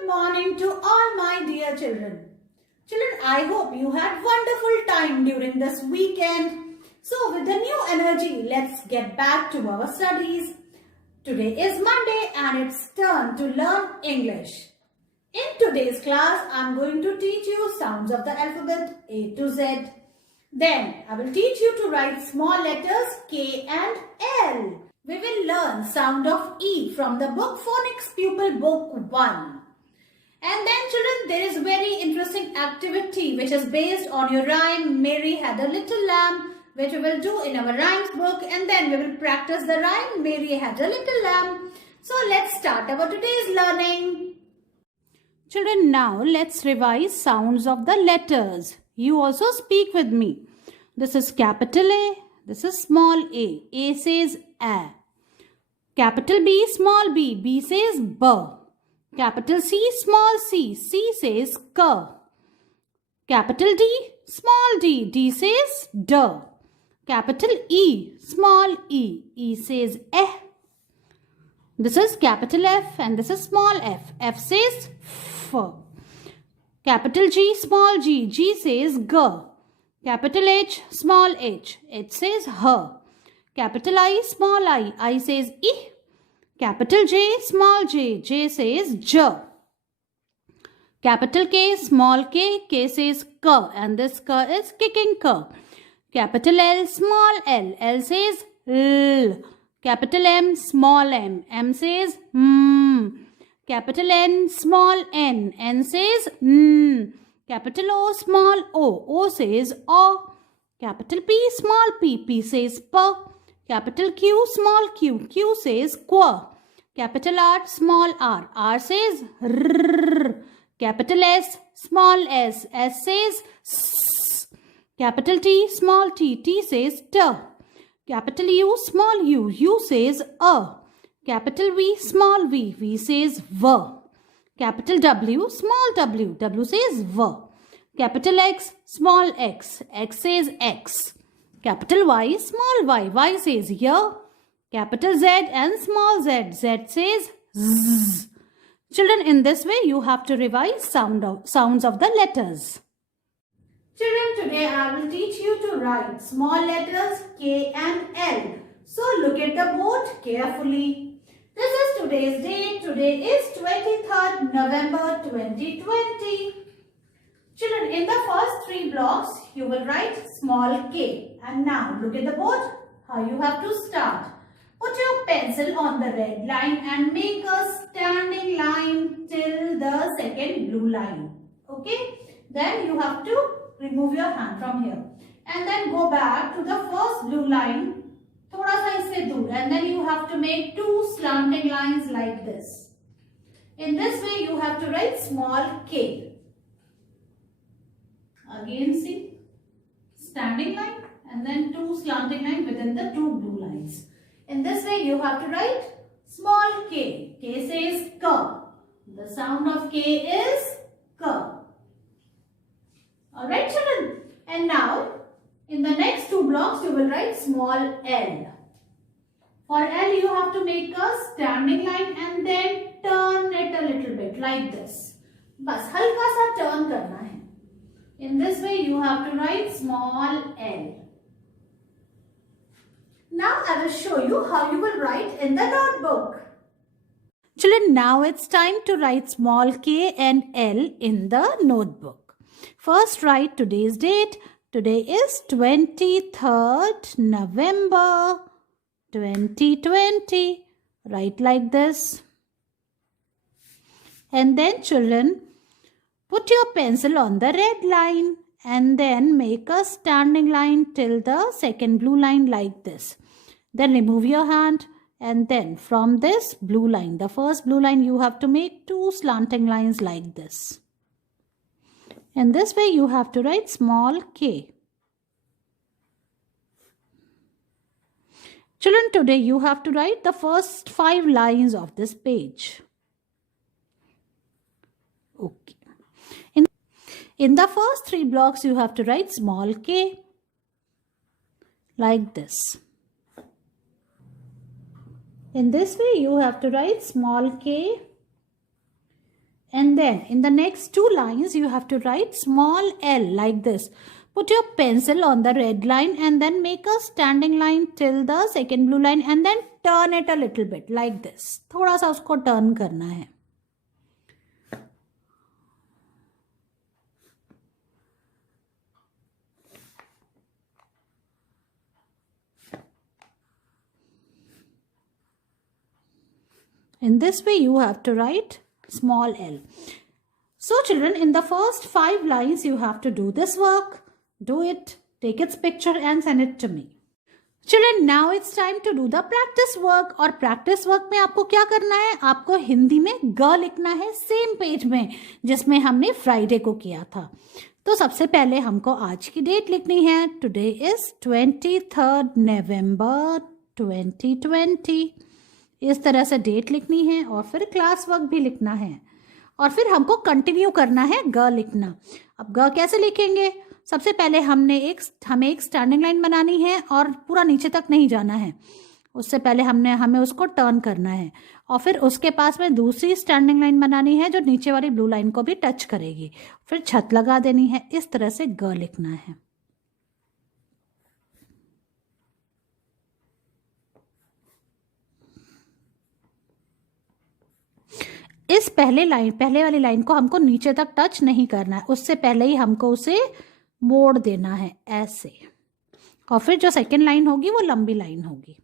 Good morning to all my dear children. Children, I hope you had wonderful time during this weekend. So with the new energy, let's get back to our studies. Today is Monday and it's turn to learn English. In today's class, I'm going to teach you sounds of the alphabet A to Z. Then I will teach you to write small letters K and L. We will learn sound of E from the book Phonics Pupil Book 1. And then children, there is very interesting activity which is based on your rhyme Mary Had a Little Lamb, which we will do in our rhymes book, and then we will practice the rhyme Mary Had a Little Lamb. So let's start our today's learning. Children, now let's revise sounds of the letters. You also speak with me. This is capital A, this is small a. A says A. Capital B, small b. B says B. Capital C, small c. C says K. Capital D, small d. D says D. Capital E, small e. E says Eh. This is capital F and this is small f. F says F. Capital G, small g. G says G. Capital H, small h. H says H. Capital I, small I. I says I. Capital J, small j. J says J. Capital K, small k. K says K. And this K is kicking K. Capital L, small l. L says L. Capital M, small m. M says M. Capital N, small n. N says N. Capital O, small o. O says O. Capital P, small p. P says P. Capital Q, small q. Q says Qu. Capital R, small r. R says R. Capital S, small s. S says S. Capital T, small t. T says T. Capital U, small u. U says A. Capital V, small v. V says V. Capital W, small w. W says V. Capital X, small x. X says X. Capital Y, small y. Y says Y. Capital Z and small z. Z says Z. Children, in this way you have to revise sounds of the letters. Children, today I will teach you to write small letters K and L. So look at the board carefully. This is today's date. Today is 23rd November 2020. Children, in the first three blocks, you will write small k. And now look at the board. How you have to start. Put your pencil on the red line and make a standing line till the second blue line. Okay? Then you have to remove your hand from here. And then go back to the first blue line. Thoda sa isse dur. And then you have to make two slanting lines like this. In this way, you have to write small k. Again see, standing line and then two slanting lines within the two blue lines. In this way you have to write small k. K says K. The sound of k is K. Alright children. And now in the next two blocks you will write small l. For L you have to make a standing line and then turn it a little bit like this. Bas halka sa turn karna hai. In this way, you have to write small l. Now, I will show you how you will write in the notebook. Children, now it's time to write small k and L in the notebook. First, write today's date. Today is 23rd November 2020. Write like this. And then, children, put your pencil on the red line and then make a standing line till the second blue line like this. Then remove your hand and then from this blue line, the first blue line, you have to make two slanting lines like this. In this way you have to write small k. Children, today you have to write the first 5 lines of this page. Okay. In the first 3 blocks, you have to write small k like this. In this way, you have to write small k And then in the next two lines, you have to write small l like this. Put your pencil on the red line and then make a standing line till the second blue line and then turn it a little bit like this. थोड़ा सा उसको turn करना है. In this way, you have to write small l. So children, in the first 5 lines, you have to do this work. Do it, take its picture and send it to me. Children, now it's time to do the practice work. और practice work में आपको क्या करना है? आपको हिंदी में ग लिखना है सेम पेज में जिसमें हमने फ्राइडे को किया था. तो सबसे पहले हमको आज की डेट लिखनी है. टुडे इज 23 नवंबर 2020. इस तरह से डेट लिखनी है और फिर क्लास वर्क भी लिखना है और फिर हमको कंटिन्यू करना है ग लिखना. अब ग कैसे लिखेंगे? सबसे पहले हमें एक स्टैंडिंग लाइन बनानी है और पूरा नीचे तक नहीं जाना है. उससे पहले हमें उसको टर्न करना है और फिर उसके पास में दूसरी स्टैंडिंग लाइन बनानी है जो नीचे वाली ब्लू लाइन को भी टच करेगी. फिर छत लगा देनी है. इस तरह से ग लिखना है. इस पहले वाली लाइन को हमको नीचे तक टच नहीं करना है. उससे पहले ही हमको उसे मोड़ देना है ऐसे. और फिर जो सेकंड लाइन होगी वो लंबी लाइन होगी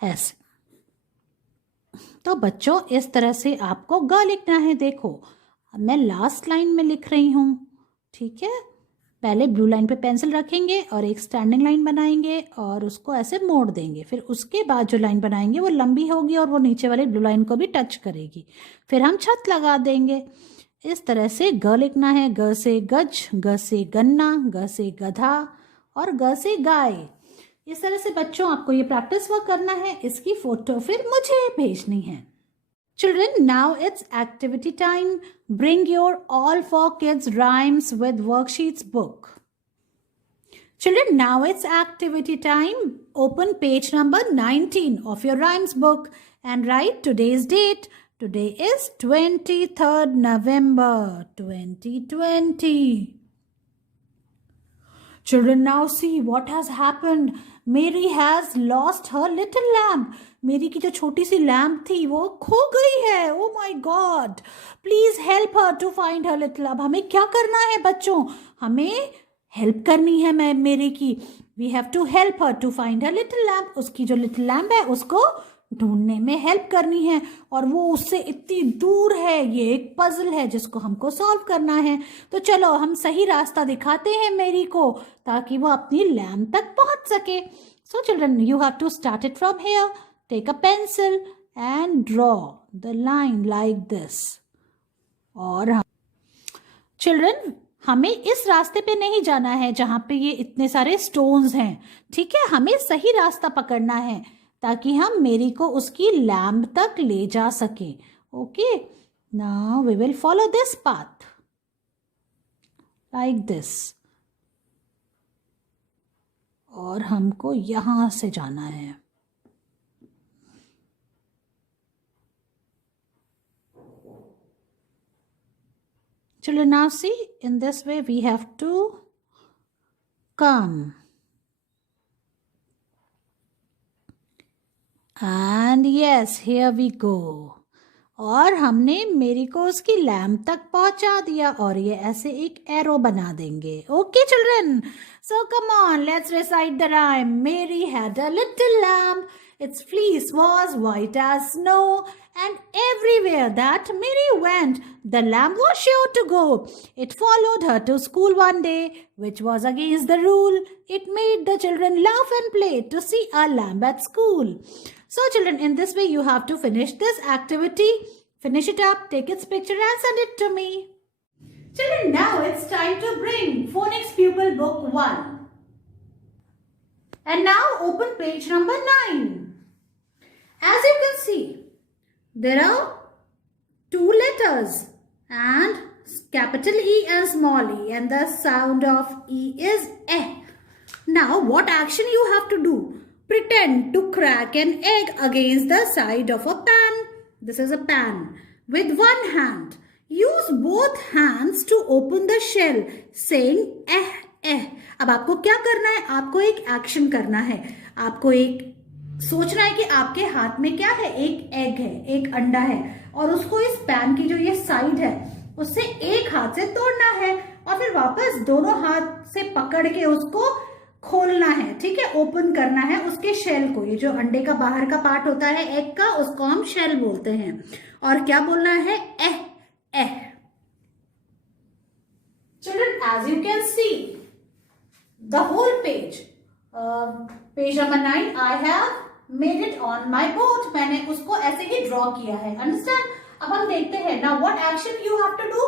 ऐसे. तो बच्चों इस तरह से आपको ग लिखना है. देखो मैं लास्ट लाइन में लिख रही हूं. ठीक है, पहले ब्लू लाइन पे पेंसिल रखेंगे और एक स्टैंडिंग लाइन बनाएंगे और उसको ऐसे मोड़ देंगे. फिर उसके बाद जो लाइन बनाएंगे वो लंबी होगी और वो नीचे वाले ब्लू लाइन को भी टच करेगी. फिर हम छत लगा देंगे. इस तरह से ग लिखना है. ग से गज, ग से गन्ना, ग से गधा और ग से गाय. इस तरह से बच्चों आपको ये प्रैक्टिस वर्क करना है. इसकी फोटो फिर मुझे भेजनी है. Children, now it's activity time. Bring your All for Kids rhymes with worksheets book. Children, now it's activity time. Open page number 19 of your rhymes book and write today's date. Today is 23rd November 2020. Children, now see what has happened. Mary has lost her little lamb. मेरी की जो छोटी सी lamp थी वो खो गई है. Oh my God, please help her to find her little. अब हमें क्या करना है बच्चों? हमें हेल्प करनी है मेरी की. We have to help her to find her little lamp. उसकी जो लिटिल लैम्प है उसको ढूंढने में हेल्प करनी है और वो उससे इतनी दूर है. ये एक पजल है जिसको हमको सॉल्व करना है. तो चलो हम सही रास्ता दिखाते हैं मेरी को ताकि वो अपनी लैम्प तक पहुंच सके. So children, you have to start it from here. Take a pencil and draw the line like this. और चिल्ड्रन, हमें इस रास्ते पे नहीं जाना है जहां पे ये इतने सारे स्टोन्स हैं. ठीक है, हमें सही रास्ता पकड़ना है ताकि हम मेरी को उसकी लैम्प तक ले जा सके. Okay, now we will follow this path like this. और हमको यहां से जाना है. Children, now see, in this way we have to come. And yes, here we go. और हमने मेरी को उसकी लैम्प तक पहुंचा दिया और ये ऐसे एक एरो बना देंगे. Okay children, so come on, let's recite the rhyme. Mary had a little lamb. Its fleece was white as snow, and everywhere that Mary went, the lamb was sure to go. It followed her to school one day, which was against the rule. It made the children laugh and play to see a lamb at school. So children, in this way you have to finish this activity. Finish it up, take its picture and send it to me. Children, now it's time to bring Phonics Pupil Book 1. And now open page number 9. As you can see, there are 2 letters and capital E and small e, and the sound of E is eh. Now what action you have to do? Pretend to crack an egg against the side of a pan. This is a pan. with one hand. Use both hands to open the shell, saying eh eh. अब आपको क्या करना है? आपको एक action करना है. आपको एक सोचना है कि आपके हाथ में क्या है? एक एग है, एक अंडा है, और उसको इस पैन की जो ये साइड है उससे एक हाथ से तोड़ना है और फिर वापस दोनों हाथ से पकड़ के उसको खोलना है. ठीक है, ओपन करना है उसके शेल को. ये जो अंडे का बाहर का पार्ट होता है एग का, उसको हम शेल बोलते हैं. और क्या बोलना है? एह एह. Children, as you can see, the whole page, page number 9, I have made it on my board. मैंने उसको ऐसे ही ड्रॉ किया है. Understand? अब हम देखते हैं. Now what action you have to do?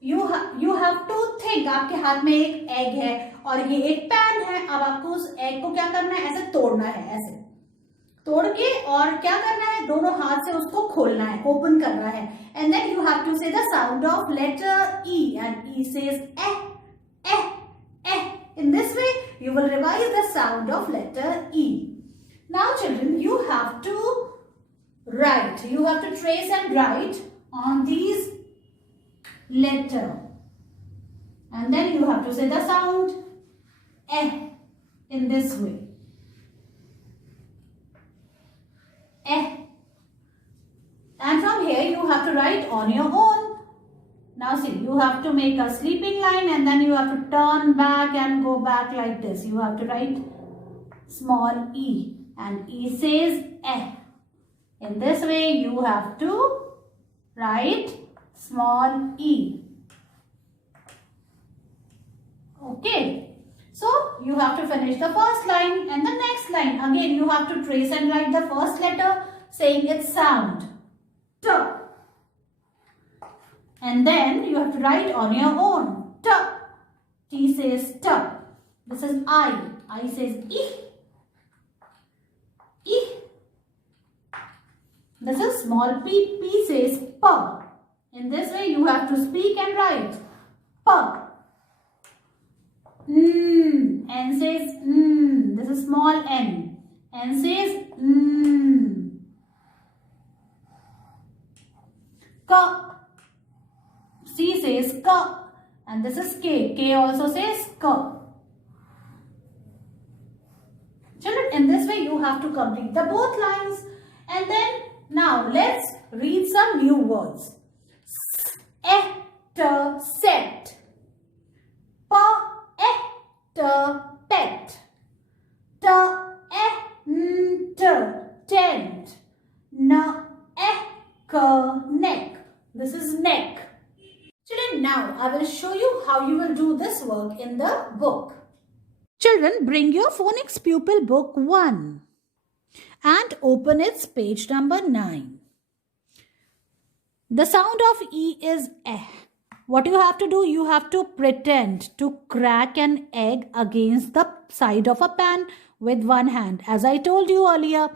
You have to think. आपके हाथ में एक एग है और ये एक पैन है. अब आपको उस एग को क्या करना है? ऐसे तोड़ना है. ऐसे तोड़ के और क्या करना है? दोनों हाथ से उसको खोलना है, ओपन करना है. And then you have to say the sound of letter E, and E says eh eh eh. In this way you will revise the sound of letter E. Now children, you have to write, you have to trace and write on these letter, and then you have to say the sound eh in this way. Eh. And from here you have to write on your own. Now see, you have to make a sleeping line and then you have to turn back and go back like this. You have to write small e, and E says eh. In this way you have to write small e. Okay. So you have to finish the first line, and the next line again you have to trace and write the first letter saying its sound. T. And then you have to write on your own. T. T says T. This is I. I says E. E. This is small p. P says P. In this way you have to speak and write. P. N says This is small n. N says K. C says K, and this is K. K also says K. Children, in this way you have to complete the both lines. And then now let's read some new words. Set. Pet. Tent. Neck. This is neck. Children, now I will show you how you will do this work in the book. Children, bring your phonics pupil book 1 and open its page number 9. The sound of E is eh. What you have to do, you have to pretend to crack an egg against the side of a pan with one hand. As I told you earlier,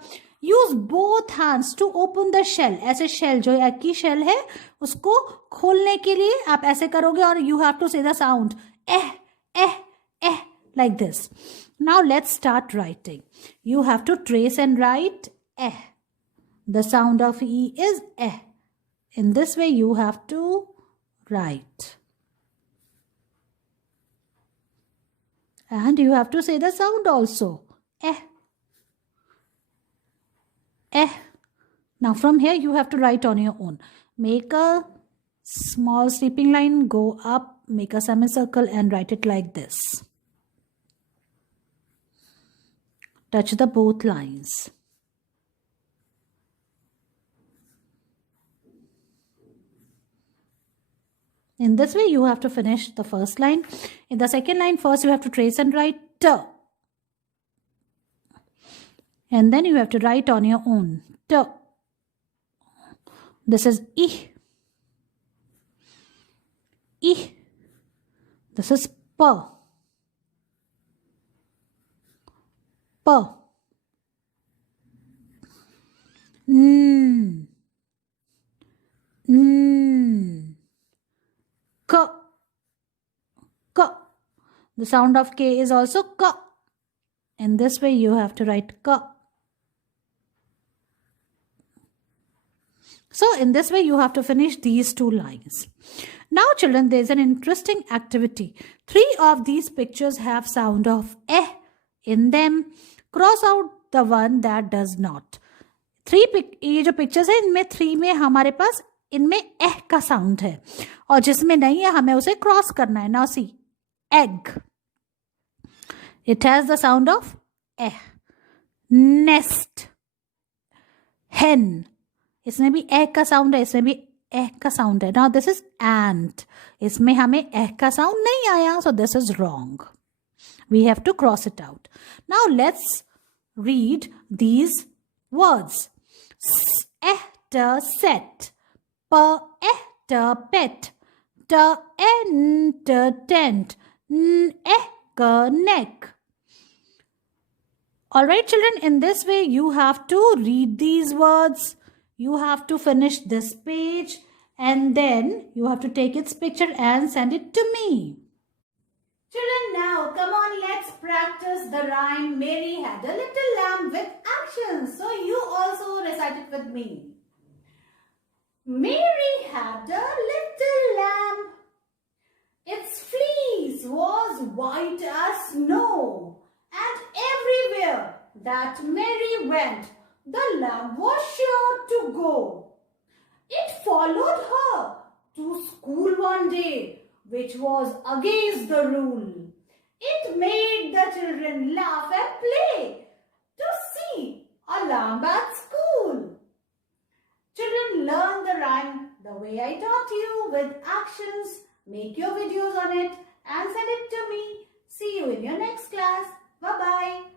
use both hands to open the shell. ऐसे shell जो egg की shell है उसको खोलने के लिए आप ऐसे करोगे और you have to say the sound eh eh eh like this. Now let's start writing. You have to trace and write eh. The sound of E is eh. In this way you have to write. And you have to say the sound also. Eh. Eh. Now from here you have to write on your own. Make a small sleeping line, go up, make a semicircle and write it like this. Touch the both lines. In this way you have to finish the first line. In the second line, first you have to trace and write T. And then you have to write on your own. T. This is I. I. This is P. P. K. K. The sound of K is also K. In this way you have to write K. So in this way, you have to finish these 2 lines. Now children, there is an interesting activity. 3 of these pictures have sound of eh in them. Cross out the one that does not. 3 ये जो pictures है इनमें 3 में हमारे पास इनमें एह का sound है और जिसमें नहीं है हमें उसे क्रॉस करना है. Now see egg, it has the sound of eh. Nest, hen, इसमें भी eh का साउंड है, इसमें भी eh का साउंड है. Now this is ant, इसमें हमें eh का साउंड नहीं आया, so this is wrong. We have to cross it out. Now let's read these words. Set, pet, tent, neck. Alright children, in this way you have to read these words, you have to finish this page and then you have to take its picture and send it to me. Children, now come on, let's practice the rhyme Mary had a little lamb with actions. So you also recite it with me. Mary had a little lamb. Its fleece was white as snow, and everywhere that Mary went, the lamb was sure to go. It followed her to school one day, which was against the rule. It made the children laugh and play to see a lamb at school. Children, learn the rhyme the way I taught you with actions. Make your videos on it and send it to me. See you in your next class. Bye-bye.